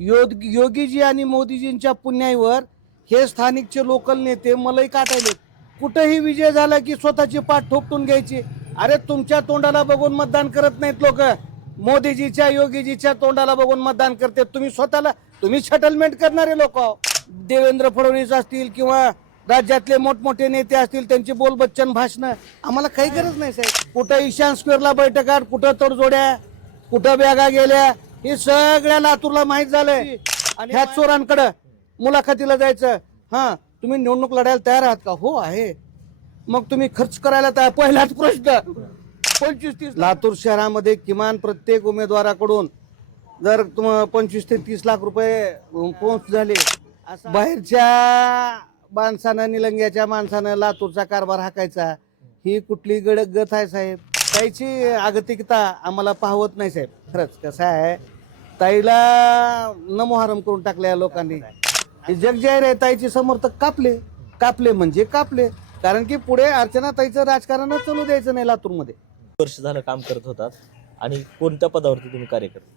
योगी योगीजी आणि मोदीजींच्या पुण्याईवर हे स्थानिकचे लोकल नेते मलई काटायले कुठंही विजय झाला की स्वतःची पाठ ठोकटून घ्यायची. अरे तुमच्या तोंडाला बघून मतदान करत नाहीत लोक. मोदीजीच्या योगीजीच्या तोंडाला बघून मतदान करते. तुम्ही स्वतःला तुम्ही सेटलमेंट करणारे लोक देवेंद्र फडणवीस असतील किंवा राज्यातले मोठमोठे नेते असतील त्यांची बोल बच्चन भाषणं. आम्हाला काही गरज नाही साहेब. कुठं ईशान स्क्वेअरला बैठकात कुठं तडजोड्या कुठं बॅगा गेल्या हे सगळ्या लातूरला माहीत झालंय. आणि ह्या चोरांकडं मुलाखतीला जायचं. हा तुम्ही निवडणूक लढायला तयार आहात का? हो आहे. मग तुम्ही खर्च करायला तयार पहिलाच प्रश्न. पंचवीस तीस लातूर शहरामध्ये किमान प्रत्येक उमेदवाराकडून जर तुम पंचवीस ते तीस लाख रुपये पोहोच झाले बाहेरच्या माणसानं निलंग्याच्या माणसानं लातूरचा कारभार हाकायचा. ही कुठली गडगत गत आहे साहेब? ताईची आगतिकता आम्हाला पाहवत नाही साहेब. खरंच कसं आहे ताईला नमोहारम करून टाकल्या लोकांनी. हे जग जाहीर आहे ताईचे समर्थक कापले. कापले म्हणजे कापले. कारण की पुढे अर्चना ताईचं राजकारणच चालू द्यायचं नाही लातूरमध्ये. वर्ष झालं काम करत होतात. आणि कोणत्या पदावरती तुम्ही कार्य करता?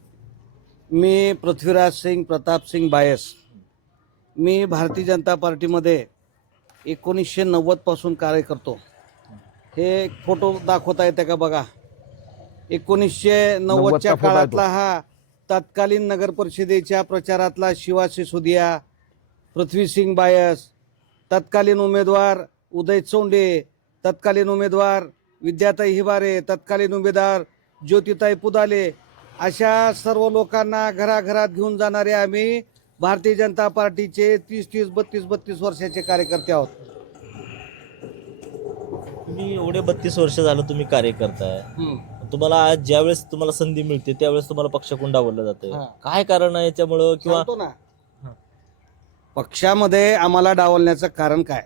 मी पृथ्वीराज सिंग प्रताप सिंग बायस. मी भारतीय जनता पार्टीमध्ये एकोणीसशे नव्वदपासून कार्य करतो. हे एक फोटो दाखवता येते का बघा एकोणीसशे नव्वदच्या. काळातला हा तत्कालीन नगर परिषदेच्या प्रचारातला शिवा सिसोदिया पृथ्वीसिंग बायस तत्कालीन उमेदवार उदय चोंडे तत्कालीन उमेदवार विद्याताई हिबारे तत्कालीन उमेदवार ज्योतिताई पुदाले अशा सर्व लोकांना घराघरात घेऊन जाणारे आम्ही भारतीय जनता पार्टीचे तीस तीस बत्तीस बत्तीस वर्षाचे कार्यकर्ते आहोत तुम्ही एवढे बत्तीस वर्ष झालं तुम्ही कार्य करताय तुम्हाला आज ज्यावेळेस तुम्हाला संधी मिळते त्यावेळेस तुम्हाला पक्षाकडून डावललं जातं हा. काय कारण आहे याच्यामुळं किंवा सांगतो ना. पक्षामध्ये आम्हाला डावलण्याचं कारण काय?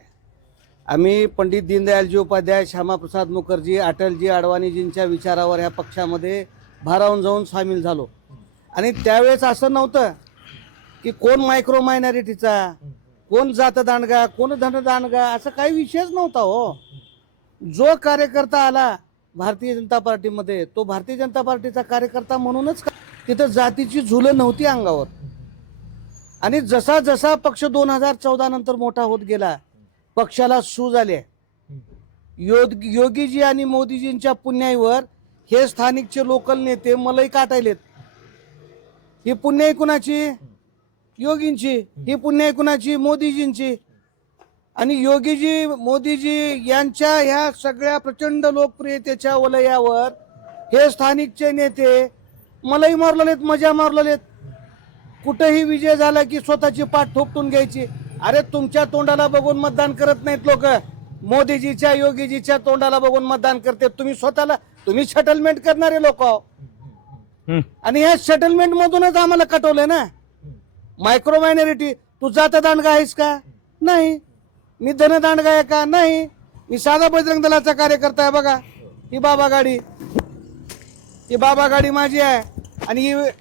आम्ही पंडित दीनदयालजी उपाध्याय श्यामाप्रसाद मुखर्जी अटलजी अडवाणीजींच्या विचारावर ह्या पक्षामध्ये भारावून जाऊन सामील झालो. आणि त्यावेळेस असं नव्हतं की कोण मायक्रो मायनॉरिटीचा कोण जात दांडगा कोण धन दांडगा असं काही विषयच नव्हता हो. जो कार्यकर्ता आला भारतीय जनता पार्टीमध्ये तो भारतीय जनता पार्टीचा कार्यकर्ता म्हणूनच तिथं जातीची झुलं नव्हती अंगावर. आणि जसा जसा पक्ष दोन हजार चौदा नंतर मोठा होत गेला पक्षाला सूज आले योग योगीजी आणि मोदीजींच्या पुण्याईवर हे स्थानिकचे लोकल नेते मलई काटायलेत. ही पुण्याई कुणाची? योगींची. ही पुण्याई कुणाची? मोदीजींची. आणि योगीजी मोदीजी यांच्या ह्या सगळ्या प्रचंड लोकप्रियतेच्या वलयावर हे स्थानिकचे नेते मलाही मारलेत मजा मारलेत कुठेही विजय झाला की स्वतःची पाठ ठोकटून घ्यायची. अरे तुमच्या तोंडाला बघून मतदान करत नाहीत लोक. मोदीजीच्या योगीजीच्या तोंडाला बघून मतदान करते. तुम्ही स्वतःला तुम्ही सेटलमेंट करणारे लोक आणि ह्या सेटलमेंट मधूनच आम्हाला कटवलंय ना. मायक्रो मायनॉरिटी तू जाता दांडगा आहेस का? नाही. मी धनदांड गाय का नाही. मी साधा बजरंग दलाचा कार्यकर्ता आहे बघा. ही बाबा गाडी. ही बाबा गाडी माझी आहे. आणि ही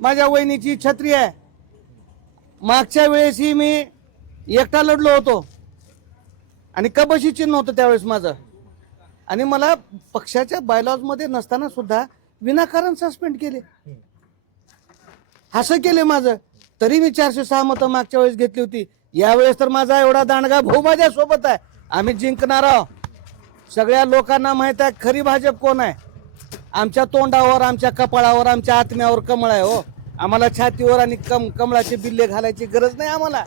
माझ्या वहिनीची छत्री आहे. मागच्या वेळेसही मी एकटा लढलो होतो. आणि कबशी चिन्ह होतं त्यावेळेस माझं. आणि मला पक्षाच्या बायलॉजमध्ये नसताना सुद्धा विनाकारण सस्पेंड केले. असं केले माझं. तरी मी चारशे सहा मतं मागच्या वेळेस घेतली होती. यावेळेस तर माझा एवढा दांडगा भाऊ माझ्या सोबत आहे. आम्ही जिंकणार आहोत. सगळ्या लोकांना माहीत आहे खरी भाजप कोण आहे? आमच्या तोंडावर आमच्या कपाळावर आमच्या आत्म्यावर कमळ आहे हो. आम्हाला छातीवर आणि कम कमळाचे बिल्ले घालायची गरज नाही आम्हाला.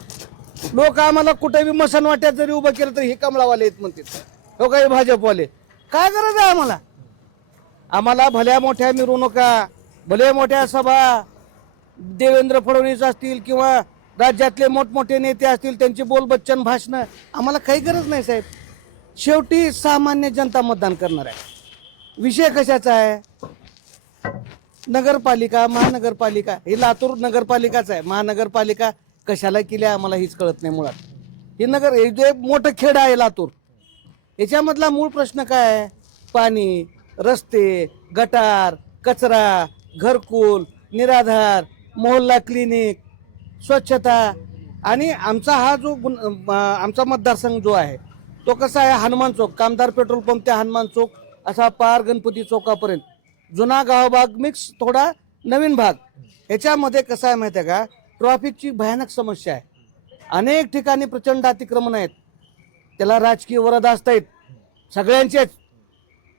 लोक आम्हाला कुठे बी मसन वाट्यात जरी उभं केलं तरी हे कमळावाले आहेत म्हणतात. हो काही भाजपवाले? काय गरज आहे आम्हाला? आम्हाला भल्या मोठ्या मिरवणुका भल्या मोठ्या सभा देवेंद्र फडणवीस असतील किंवा राज्यातले मोठमोठे नेते असतील त्यांची बोल बच्चन भाषणं आम्हाला काही गरज नाही साहेब. शेवटी सामान्य जनता मतदान करणार आहे. विषय कशाचा आहे? नगरपालिका महानगरपालिका हे लातूर नगरपालिकाच आहे. महानगरपालिका कशाला केली आहे आम्हाला हीच कळत नाही मुळात. हे नगर हे जे मोठं खेड आहे लातूर याच्यामधला मूळ प्रश्न काय आहे? पाणी रस्ते गटार कचरा घरकुल निराधार मोहल्ला क्लिनिक स्वच्छता आणि आमचा हा जो गुन- आमचा मतदारसंघ जो आहे तो कसा आहे? हनुमान चौक. कामदार पेट्रोल पंप ते हनुमान चौक असा पार गणपती चौकापर्यंत. जुना गावबाग मिक्स थोडा नवीन भाग. ह्याच्यामध्ये कसं आहे माहिती आहे का? ट्रॉफिकची भयानक समस्या आहे. अनेक ठिकाणी प्रचंड अतिक्रमण आहेत. त्याला राजकीय वरदास्त आहेत. सगळ्यांचेच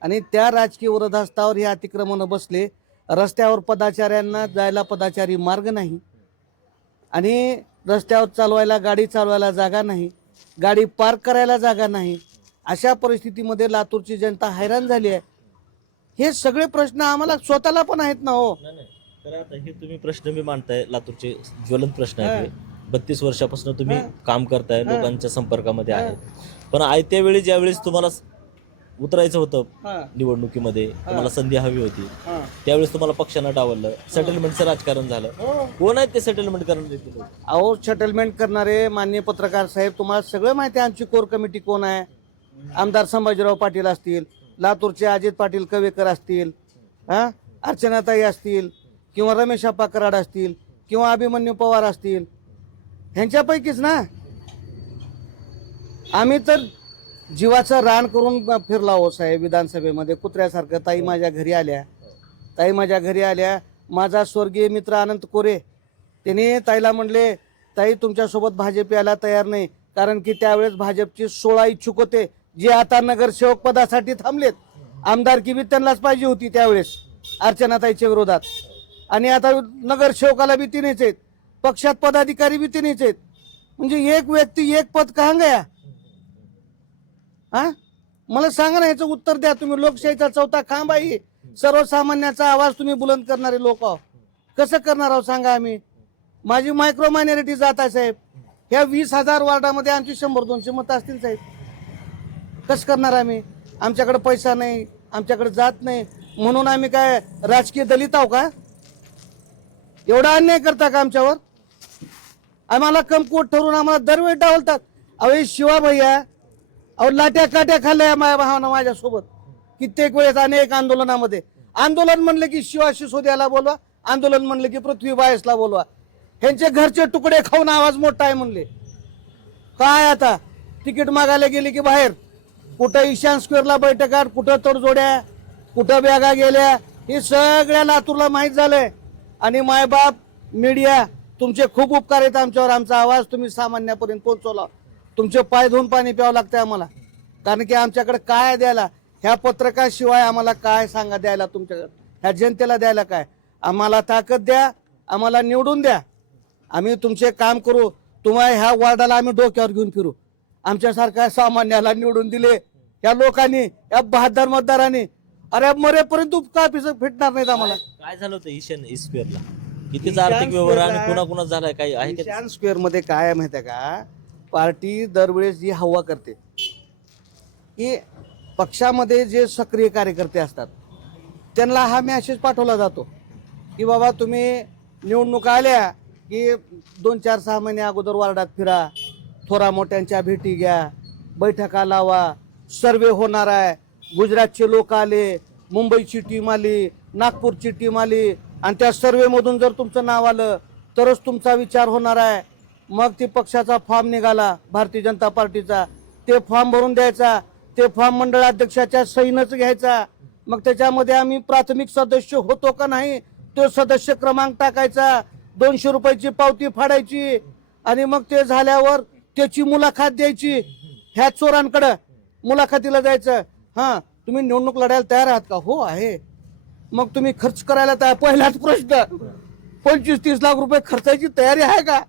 आणि त्या राजकीय वरदास्तावर हे अतिक्रमण बसले रस्त्यावर पदाचाऱ्यांना जायला पदाचारी मार्ग नाही. आणि रस्त्यावर चालवायला गाडी चालवायला जागा नाही गाडी पार्क करायला जागा नाही अशा परिस्थितीमध्ये लातूरची जनता हैराण झाली आहे हे सगळे प्रश्न आम्हाला स्वतःला पण आहेत ना हो. तर आता हे तुम्ही प्रश्न मी मांडताय लातूरचे ज्वलंत प्रश्न आहे बत्तीस वर्षापासून तुम्ही. काम करताय. लोकांच्या संपर्कामध्ये. आहे पण आयत्या वेळी ज्यावेळेस तुम्हाला उतरायचं होतं निवडणुकीमध्ये. तुम्हाला संधी हवी होती. त्यावेळेस तुम्हाला पक्षानं डावललं. सेटलमेंटचं राजकारण झालं. कोण आहेत ते सेटलमेंट करणारे? अहो सेटलमेंट करणारे मान्य पत्रकार साहेब तुम्हाला सगळं माहिती आहे आमची कोर कमिटी कोण आहे? आमदार संभाजीराव पाटील असतील लातूरचे अजित पाटील कवेकर असतील हा? अर्चनाताई असतील किंवा रमेश अप्पा कराड असतील किंवा अभिमन्यू पवार असतील. ह्यांच्यापैकीच ना? आम्ही तर जीवाचं रान करून फिरला हो साहेब विधानसभेमध्ये. कुत्र्यासारखं ताई माझ्या घरी आल्या. ताई माझ्या घरी आल्या. माझा स्वर्गीय मित्र अनंत कोरे त्याने ताईला म्हणले ताई तुमच्यासोबत भाजप यायला तयार नाही. कारण की त्यावेळेस भाजपचे सोळा इच्छुक होते जे आता नगरसेवक पदासाठी थांबलेत. आमदारकी बी त्यांनाच पाहिजे होती त्यावेळेस अर्चनाताईच्या विरोधात. आणि आता नगरसेवकाला बी तिनेच आहेत. पक्षात पदाधिकारी बी तिनेच आहेत. म्हणजे एक व्यक्ती एक पद कहा गया हा? मला सांगा ना याचं उत्तर द्या तुम्ही. लोकशाहीचा चौथा खांब आहे सर्वसामान्याचा आवाज तुम्ही बुलंद करणारे लोक आहो कसं करणार आहोत सांगा आम्ही? माझी मायक्रो मायनॉरिटी जात आहे साहेब. ह्या वीस हजार वार्डामध्ये आमची शंभर दोनशे मतं असतील साहेब. कसं करणार आम्ही? आमच्याकडे पैसा नाही आमच्याकडे जात नाही. म्हणून आम्ही काय राजकीय दलित आहो का? एवढा अन्याय करता का आमच्यावर? आम्हाला कमकुवत ठरवून आम्हाला दरवेळी डावलतात. अवे शिवा भैया अहो लाट्या काट्या खाल्ल्या माझ्या भावानं माझ्यासोबत. कित्येक वेळेस अनेक आंदोलनामध्ये. आंदोलन म्हणलं की शिवा सिसोदियाला बोलवा आंदोलन म्हणलं की पृथ्वी बायसला बोलवा. ह्यांचे घरचे तुकडे खाऊन आवाज मोठा आहे म्हणले. काय आता? तिकीट मागायला गेली की बाहेर? कुठं ईशान स्क्वेअरला बैठकात कुठं तडजोड्या कुठं बॅगा गेल्या? हे सगळ्या लातूरला माहीत झालंय. आणि मायबाप मीडिया तुमचे खूप उपकार आहेत आमच्यावर. आमचा आवाज तुम्ही सामान्यापर्यंत पोहोचवला. तुमचे पाय धुवून पाणी प्यावं लागतंय आम्हाला. कारण की आमच्याकडे काय द्यायला? ह्या पत्रकाशिवाय आम्हाला काय सांगा द्यायला तुमच्याकडे? ह्या जनतेला द्यायला काय? आम्हाला ताकद द्या आम्हाला निवडून द्या. आम्ही तुमचे काम करू. तुम्हाला ह्या वार्डाला आम्ही डोक्यावर घेऊन फिरू. आमच्यासारख्या सामान्याला निवडून दिले. या लोकांनी या बहादर मतदारांनी. अरे मरेपर्यंत उपकार फिटणार नाहीत आम्हाला. काय झालं होतं ईशान स्क्वेअरला कितीचा आर्थिक व्यवहार आणि स्क्वेअरला- कुणा कुणा झालाय? काही आहे का स्क्वेअरमध्ये काय आहे माहिती आहे का? पार्टी दरवेळेस जी हवा करते की पक्षामध्ये जे सक्रिय कार्यकर्ते असतात त्यांना हा मॅसेज पाठवला जातो की बाबा तुम्ही निवडणुका आल्या की दोन चार सहा महिने अगोदर वार्डात फिरा थोरा मोठ्यांच्या भेटी घ्या बैठका लावा सर्वे होणार आहे गुजरातचे लोक आले मुंबईची टीम आली नागपूरची टीम आली आणि त्या सर्वेमधून जर तुमचं नाव आलं तरच तुमचा विचार होणार आहे मग ती पक्षाचा फॉर्म निघाला भारतीय जनता पार्टीचा. ते फॉर्म भरून द्यायचा ते फॉर्म मंडळ अध्यक्षाच्या सहीनच घ्यायचा. मग त्याच्यामध्ये आम्ही प्राथमिक सदस्य होतो का नाही तो सदस्य क्रमांक टाकायचा दोनशे रुपयाची पावती फाडायची आणि मग ते झाल्यावर त्याची मुलाखत द्यायची ह्या चोरांकडं. मुलाखतीला जायचं हा तुम्ही निवडणूक लढायला तयार आहात का? हो आहे. मग तुम्ही खर्च करायला तयार पहिलाच प्रश्न. पंचवीस तीस लाख रुपये खर्चायची तयारी आहे का?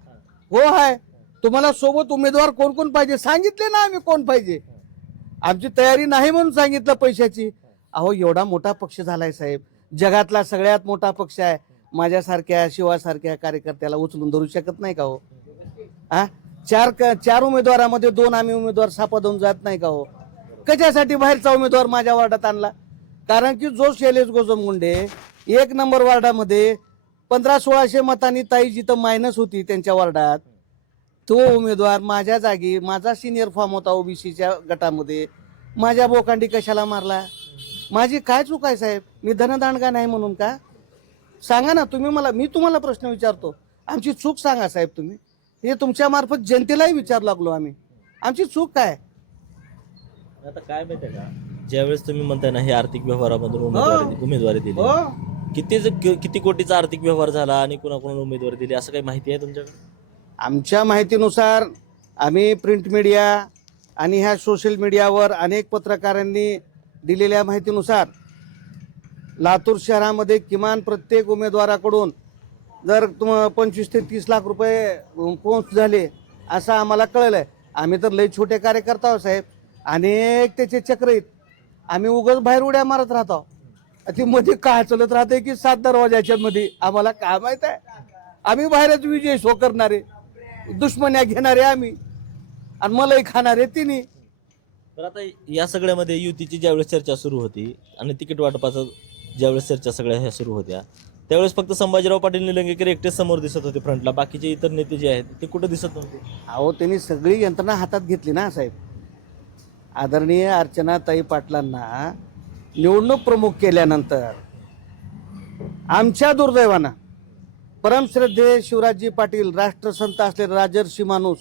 हो आहे तुम्हाला सोबत उमेदवार कोण कोण पाहिजे? सांगितले ना आम्ही कोण पाहिजे. आमची तयारी नाही म्हणून सांगितलं पैशाची. अहो एवढा मोठा पक्ष झालाय साहेब. जगातला सगळ्यात मोठा पक्ष आहे. माझ्यासारख्या शिवासारख्या कार्यकर्त्याला उचलून धरू शकत नाही का हो? आ? चार क- चार उमेदवारामध्ये दोन आम्ही उमेदवार सापडून जात नाही का हो? कशासाठी बाहेरचा उमेदवार माझ्या वार्डात आणला? कारण की जो शैलेश गोजमगुंडे एक नंबर वार्डामध्ये पंधरा सोळाशे मतांनी ताई जिथं मायनस होती त्यांच्या वार्डात तो उमेदवार माझ्या जागी माझा सिनियर फॉर्म होता ओबीसीच्या गटामध्ये. माझ्या बोकांडी कशाला मारला? माझी काय चूक आहे साहेब? मी धनदांडगा नाही म्हणून का? सांगा ना तुम्ही मला मी तुम्हाला प्रश्न विचारतो. आमची चूक सांगा साहेब तुम्ही. हे तुमच्या मार्फत जनतेलाही विचार लागलो आम्ही. आमची चूक काय? आता काय माहितीये का? ज्यावेळेस तुम्ही म्हणताय ना हे आर्थिक व्यवहारामधून उमेदवारी उमेदवारी दिली. हो किती किती कोटीचा आर्थिक व्यवहार झाला आणि कुणाकुणाला उमेदवारी दिली? असं काही माहिती आहे तुमच्याकडे? आमच्या माहितीनुसार आम्ही प्रिंट मीडिया आणि ह्या सोशल मीडियावर अनेक पत्रकारांनी दिलेल्या माहितीनुसार लातूर शहरामध्ये किमान प्रत्येक उमेदवाराकडून जर तुम पंचवीस ते तीस लाख रुपये पोच झाले असं आम्हाला कळलं आहे आम्ही तर लई छोटे कार्यकर्ता आहोत साहेब. अनेक त्याचे चक्र आहेत. आम्ही उगाच बाहेर उड्या मारत राहतो ती मध्ये काय चालत राहते की सात दरवाजाच्या मध्ये? आम्हाला काय माहीत आहे? आम्ही बाहेरच विजय शो करणारे. दुश्मन्या घेणारे आम्ही. आणि मलाही खाणारे तिन्ही. तर आता या सगळ्यामध्ये युतीची ज्यावेळेस चर्चा सुरू होती आणि तिकीट वाटपाचं ज्यावेळेस चर्चा सगळ्या ह्या सुरू होत्या त्यावेळेस फक्त संभाजीराव पाटील निलंगेकर एकटेच समोर दिसत होते फ्रंटला. बाकीचे इतर नेते जे आहेत ते कुठं दिसत नव्हते? अहो त्यांनी सगळी यंत्रणा हातात घेतली ना साहेब. आदरणीय अर्चनाताई पाटलांना निवडणूक प्रमुख केल्यानंतर आमच्या दुर्दैवानं परमश्रद्धे शिवराजजी पाटील राष्ट्रसंत असलेले राजर्षी माणूस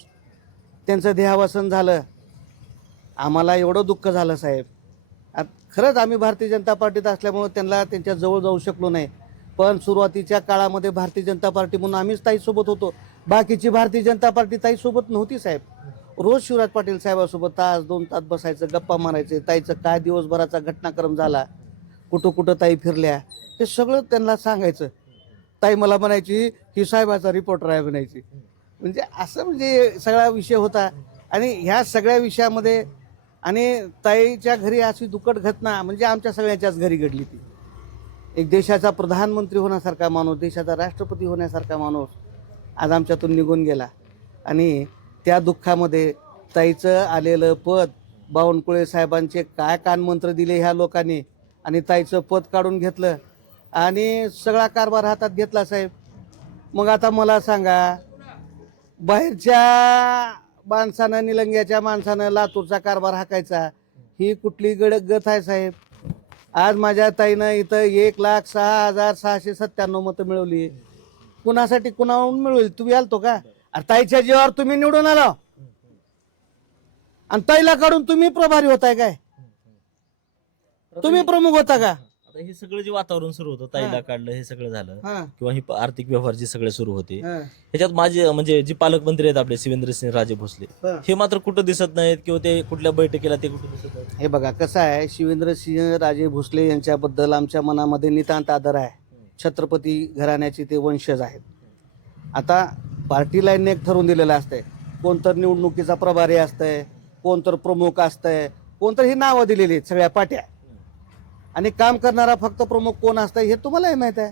त्यांचं देहावसन झालं. आम्हाला एवढं दुःख झालं साहेब. आत- खरंच आम्ही भारतीय जनता पार्टीत असल्यामुळं त्यांना त्यांच्या जवळ जाऊ शकलो नाही. पण सुरुवातीच्या काळामध्ये भारतीय जनता पार्टी म्हणून आम्हीच ताईसोबत होतो. बाकीची भारतीय जनता पार्टी ताईसोबत नव्हती साहेब. रोज शिवराज पाटील साहेबासोबत तास दोन तास बसायचं गप्पा मारायचे ताईचं काय दिवसभराचा घटनाक्रम झाला कुठं कुठं ताई फिरल्या हे सगळं त्यांना सांगायचं. ताई मला म्हणायची ही साहेबाचा रिपोर्टर आहे म्हणायची. म्हणजे असं म्हणजे सगळा विषय होता. आणि ह्या सगळ्या विषयामध्ये आणि ताईच्या घरी अशी दुकट घटना म्हणजे आमच्या सगळ्याच्याच घरी घडली ती. एक देशाचा प्रधानमंत्री होण्यासारखा माणूस देशाचा राष्ट्रपती होण्यासारखा माणूस आज आमच्यातून निघून गेला. आणि त्या दुःखामध्ये ताईचं आलेलं पद बावनकुळे साहेबांचे काय कानमंत्र दिले ह्या लोकांनी आणि ताईचं पद काढून घेतलं आणि सगळा कारभार हातात घेतला साहेब. मग आता मला सांगा बाहेरच्या माणसानं निलंग्याच्या माणसानं लातूरचा कारभार हाकायचा ही कुठली गडगत आहे साहेब? आज माझ्या ताईनं इथं एक लाख सहा हजार सहाशे सत्त्याण्णव मतं मिळवली. कुणासाठी कुणाहून मिळवली? तुम्ही आलतो का? अरे ताईच्या जीवावर तुम्ही निवडून आला. आणि ताईला काढून तुम्ही प्रभारी होताय काय? तुम्ही प्रमुख होता का? आता हे सगळं जे वातावरण सुरू होतं ताईला काढलं हे सगळं झालं. हा, किंवा ही आर्थिक व्यवहार जे सगळे सुरू होते. हा, ह्याच्यात माझे म्हणजे जे पालकमंत्री आहेत आपले शिवेंद्रसिंह राजे भोसले हा. हे मात्र कुठं दिसत नाहीत किंवा ते कुठल्या बैठकीला ते कुठं दिसत नाहीत? हे बघा कसं आहे शिवेंद्रसिंह राजे भोसले यांच्याबद्दल आमच्या मनामध्ये नितांत आदर आहे. छत्रपती घराण्याचे ते वंशज आहेत. आता पार्टी लाईनने एक ठरवून दिलेलं असतंय. कोणतर निवडणुकीचा प्रभारी असतंय कोणतर प्रमुख असतंय कोणतर ही नावं दिलेली आहेत सगळ्या पाट्या. आणि काम करणारा फक्त प्रमुख कोण असतंय हे तुम्हालाही माहीत आहे.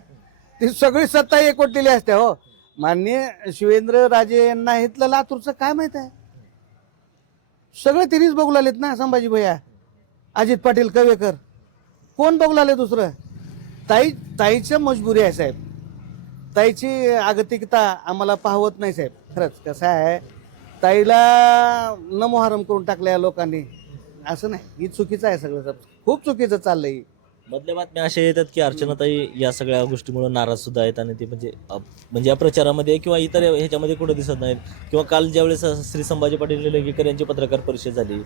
ती सगळी सत्ता एकवटलेली असते हो. मान्य शिवेंद्र राजे यांना इथलं लातूरचं काय माहीत आहे? सगळे तिनेच बघू लागलेत ना संभाजी भैया अजित पाटील कवेकर. कोण बघू लागले दुसरं? ताई ताईच्या मजबुरी आहे साहेब. ताईची आगतिकता आम्हाला पाहवत नाही साहेब. खरंच कसं आहे ताईला न मोहरम करून टाकल्या या लोकांनी. असं नाही ही चुकीचं आहे सगळं. खूप चुकीचं चाललंय. ही. मधल्या बातम्या अशा येतात की अर्चनाताई या सगळ्या गोष्टीमुळे नाराज सुद्धा आहेत आणि ते म्हणजे म्हणजे या प्रचारामध्ये किंवा इतर ह्याच्यामध्ये कुठं दिसत नाहीत. किंवा काल ज्यावेळेस श्री संभाजी पाटील निलंगेकर यांची पत्रकार परिषद झाली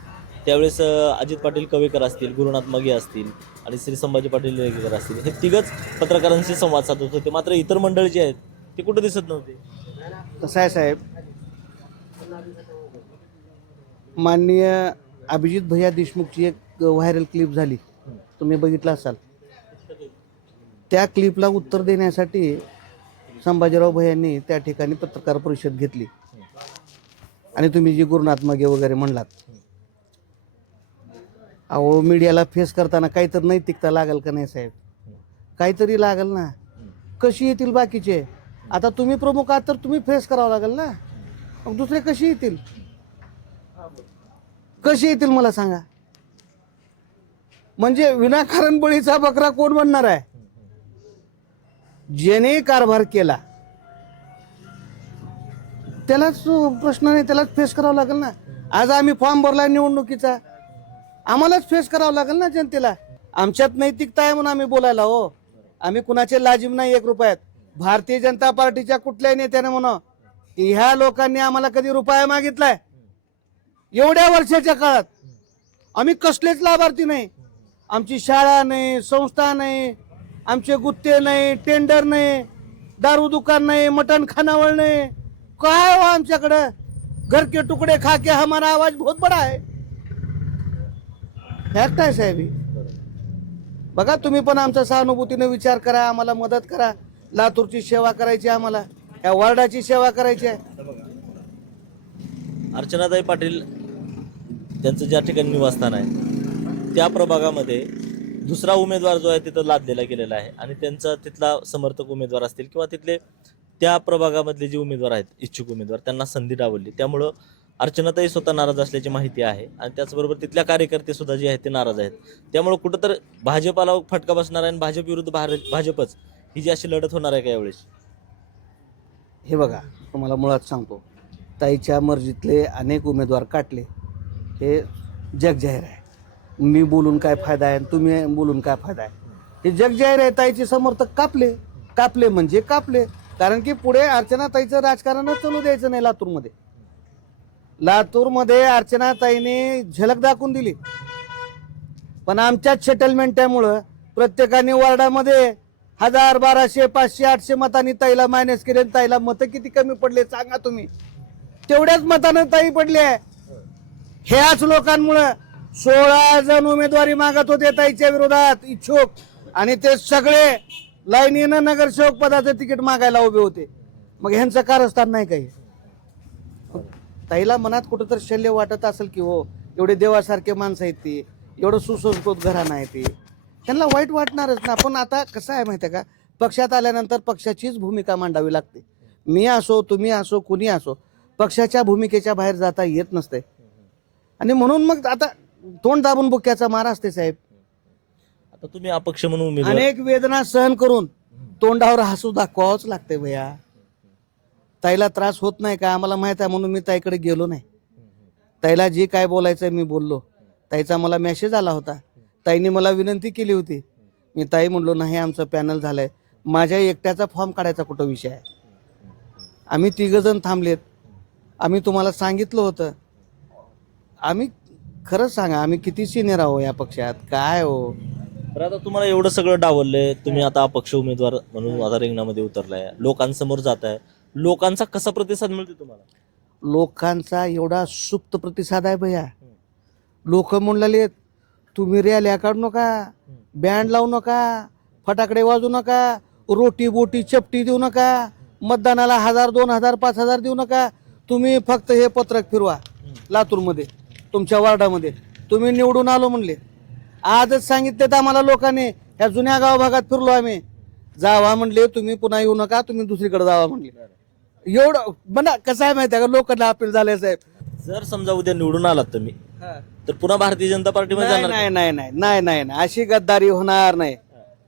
त्यावेळेस अ, अजित पाटील कवेकर असतील गुरुनाथ मगे असतील आणि श्री संभाजी पाटील निलंगेकर असतील हे तिघच पत्रकारांशी संवाद साधत होते. मात्र इतर मंडळी जे आहेत ते कुठं दिसत नव्हते? कसं आहे साहेब. माननीय अभिजित भैया देशमुखची एक व्हायरल क्लिप झाली. तुम्ही बघितलं असाल. त्या क्लिपला उत्तर देण्यासाठी संभाजीराव भयांनी त्या ठिकाणी पत्रकार परिषद घेतली. आणि तुम्ही जी गुरुनाथ वगैरे म्हणलात. अहो मीडियाला फेस करताना काहीतरी नैतिकता लागेल का नाही साहेब? काहीतरी लागेल ना. कशी येतील बाकीचे? आता तुम्ही प्रमुख आहात तर तुम्ही फेस करावं लागेल ना. मग दुसरे कशी येतील? कशी येतील मला सांगा? म्हणजे विनाकारण बळीचा बकरा कोण बनणार आहे? ज्याने कारभार केला. त्यालाच प्रश्न नाही त्यालाच फेस करावं लागेल ना. आज आम्ही फॉर्म भरला निवडणुकीचा. आम्हालाच फेस करावं लागेल ना जनतेला. आमच्यात नैतिकता आहे म्हणून आम्ही बोलायला हो. आम्ही कुणाचे लाजीम नाही एक रुपयात. भारतीय जनता पार्टीच्या कुठल्याही नेत्याने म्हणा ह्या लोकांनी आम्हाला कधी रुपया मागितलाय? एवढ्या वर्षाच्या काळात. आम्ही कसलेच लाभार्थी नाही. आमची शाळा नाही संस्था नाही आमचे गुत्ते नाही टेंडर नाही दारू दुकान नाही मटण खानावळ नाही. काय हो आमच्याकडं? घर के तुकडे खा के हमारा आवाज बहुत बडा आहे. फॅक्ट आहे साहेब. बघा तुम्ही पण आमचा सहानुभूतीने विचार करा आम्हाला मदत करा. लातूरची सेवा करायची आम्हाला. या वार्डाची सेवा करायची आहे. अर्चनाताई पाटील त्यांचं ज्या ठिकाणी निवासस्थान आहे त्या प्रभागामध्ये दुसरा उमेदवार जो आहे तिथं लादलेला गेलेला आहे. आणि त्यांचा तिथला समर्थक उमेदवार असतील किंवा तिथले त्या प्रभागामधले जे उमेदवार आहेत इच्छुक उमेदवार त्यांना संधी डावलली. त्यामुळं अर्चनाताई स्वतः नाराज असल्याची माहिती आहे. आणि त्याचबरोबर तिथल्या कार्यकर्ते सुद्धा जे आहेत ते नाराज आहेत. त्यामुळं कुठं तर भाजपाला फटका बसणार आहे आणि भाजप विरुद्ध भार- भाजपच ही जी अशी लढत होणार आहे का यावेळेस? हे बघा तुम्हाला मुळात सांगतो. ताईच्या मर्जीतले अनेक उमेदवार काटले. हे जग जाहीर आहे. मी बोलून काय फायदा आहे आणि तुम्ही बोलून काय फायदा आहे? हे जगजाहीर आहे ताईचे समर्थक कापले. कापले म्हणजे कापले. कारण की पुढे अर्चना ताईचं राजकारणच चालू द्यायचं नाही लातूरमध्ये. लातूरमध्ये अर्चना ताईने झलक दाखवून दिली. पण आमच्याच सेटलमेंट त्यामुळं प्रत्येकाने वार्डामध्ये हजार बाराशे पाचशे आठशे मतांनी ताईला मायनस केले आणि ताईला मतं किती कमी पडले सांगा तुम्ही. तेवढ्याच मतानं ताई पडले ह्याच लोकांमुळं सोळा जण उमेदवारी मागत होते ताईच्या विरोधात इच्छुक. आणि ते सगळे लाईनीनं नगरसेवक पदाचं तिकीट मागायला उभे होते. मग ह्यांचं कारस्थान नाही काही. ताईला मनात कुठंतरी शल्य वाटत असेल की हो एवढे देवासारखे माणसं आहेत ती एवढं सुसंस्कृत घराणं आहे ती. त्यांना वाईट वाटणारच ना पण आता कसं आहे माहिती आहे का? पक्षात आल्यानंतर पक्षाचीच भूमिका मांडावी लागते. मी असो तुम्ही असो कुणी असो पक्षाच्या भूमिकेच्या बाहेर जाता येत नसते. आणि म्हणून मग आता तोंड दाबून बुक्याचा मार असते साहेब. आता तुम्ही अपक्ष म्हणून उमेदवार अनेक वेदना सहन करून तोंडावर हसू दाखवावंच लागते भैया. ताईला त्रास होत नाही का? आम्हाला माहीत आहे म्हणून मी ताईकडे गेलो नाही. ताईला जे काय बोलायचं मी बोललो. ताईचा मला मेसेज आला होता. ताईने मला विनंती केली होती. मी ताई म्हणलो नाही आमचं पॅनल झालंय. माझ्या एकट्याचा फॉर्म काढायचा कुठं विषय आहे? आम्ही तिघजण थांबलेत. आम्ही तुम्हाला सांगितलं होतं. आम्ही खरंच सांगा आम्ही किती सिनियर आहो या पक्षात? काय हो? तर आता तुम्हाला एवढं सगळं डावललंय तुम्ही आता अपक्ष उमेदवार म्हणून आता रिंगणामध्ये उतरलाय. लोकांसमोर जात आहे लोकांचा कसा प्रतिसाद मिळतो तुम्हाला? लोकांचा एवढा सुप्त प्रतिसाद आहे भैया. लोक म्हणलेले तुम्ही रॅल्या काढू नका बँड लावू नका फटाकडे वाजू नका रोटी बोटी चपटी देऊ नका मतदानाला हजार दोन हजार पाच हजार देऊ नका. तुम्ही फक्त हे पत्रक फिरवा लातूरमध्ये. तुमच्या वार्डामध्ये. तुम्ही निवडून आलो म्हणले. आजच सांगितले आम्हाला लोकांनी ह्या जुन्या गाव भागात फिरलो आम्ही. जावा म्हणले तुम्ही पुन्हा येऊ नका तुम्ही दुसरीकडे जावा म्हणले. एवढं म्हणा कसं आहे माहिती आहे का? लोकांना अपील झाले साहेब. जर समजा उद्या निवडून आलात तुम्ही तर पुन्हा भारतीय जनता पार्टीमध्ये नाही जाणार नाही नाही नाही नाही नाही नाही. अशी गद्दारी होणार नाही.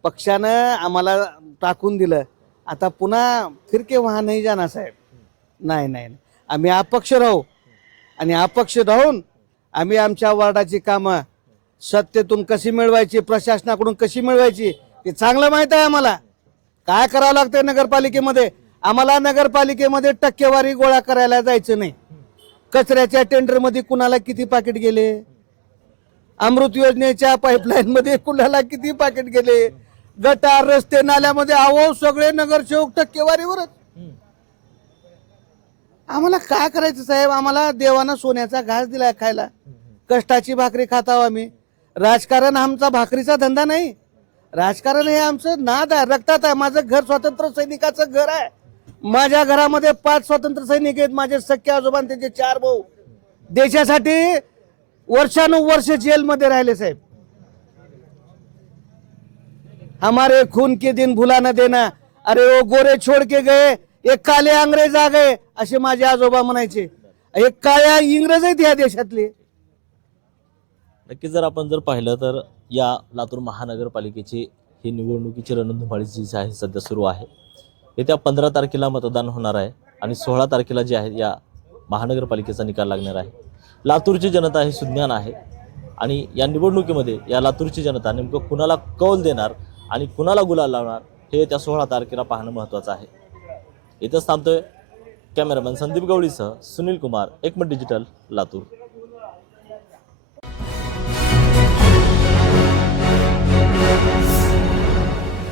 पक्षानं आम्हाला टाकून दिलं. आता पुन्हा फिरके वहा नाही जाणार साहेब. नाही नाही नाही. आम्ही अपक्ष राहू. आणि अपक्ष राहून आम्ही आमच्या वार्डाची कामं सत्तेतून कशी मिळवायची प्रशासनाकडून कशी मिळवायची ते चांगलं माहीत आहे आम्हाला. काय करावं लागतं नगरपालिकेमध्ये? आम्हाला नगरपालिकेमध्ये टक्केवारी गोळा करायला जायचं नाही. कचऱ्याच्या टेंडरमध्ये कुणाला किती पाकिट गेले? अमृत योजनेच्या पाईपलाईनमध्ये कुणाला किती पाकिट गेले? गटार रस्ते नाल्यामध्ये आहो सगळे नगरसेवक टक्केवारीवरच. आम्हाला काय करायचं साहेब? आम्हाला देवानं सोन्याचा घास दिलाय खायला. कष्टाची भाकरी खाताव आम्ही. राजकारण आमचा भाकरीचा धंदा नाही. राजकारण हे आमचं नाद आहे रक्तात आहे. माझं घर स्वातंत्र्य सैनिकाचं घर आहे. माझ्या घरामध्ये पाच स्वातंत्र्य सैनिक आहेत. माझे सख्खे आजोबा त्यांचे चार भाऊ. देशासाठी वर्षानुवर्ष जेलमध्ये राहिले साहेब. हमारे खून के दिन भुला न देना. अरे ओ गोरे छोड़ के गए. एक काले अंग्रेज आ गए. असे माझे आजोबा म्हणायचे. एक काळ्या इंग्रज आहेत या देशातले. नक्कीच जर आपण जर पाहिलं तर या लातूर महानगरपालिकेची ही निवडणुकीची रणधुमाळी जी आहे सध्या सुरू आहे. येत्या पंधरा तारखेला मतदान होणार आहे आणि सोळा तारखेला जे आहे या महानगरपालिकेचा निकाल लागणार आहे. लातूरची जनता ही सुज्ञान आहे आणि या निवडणुकीमध्ये या लातूरची जनता नेमकं कुणाला कौल देणार आणि कुणाला गुलाल लावणार हे त्या सोळा तारखेला पाहणं महत्त्वाचं आहे. इथंच थांबतोय cameraman Sandeep गवळीसह Sunil Kumar Ekmat digital Latur.